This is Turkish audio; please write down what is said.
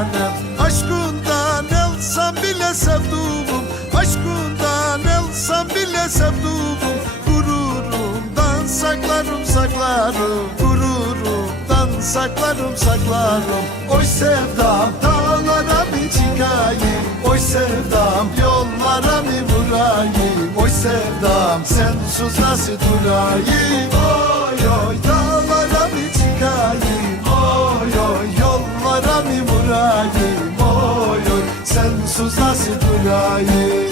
tanem Aşkından elsam bile sevduğum Aşkından elsam bile sevduğum. Gururumdan saklarım saklarım. Gururumdan saklarım saklarım. Oy sevdam dağlara bir çıkayım. Oy sevdam yollara bir vurayım. Oy sevdam sensiz nasıl durayım? Oy oy da vurayım Oy oy durayım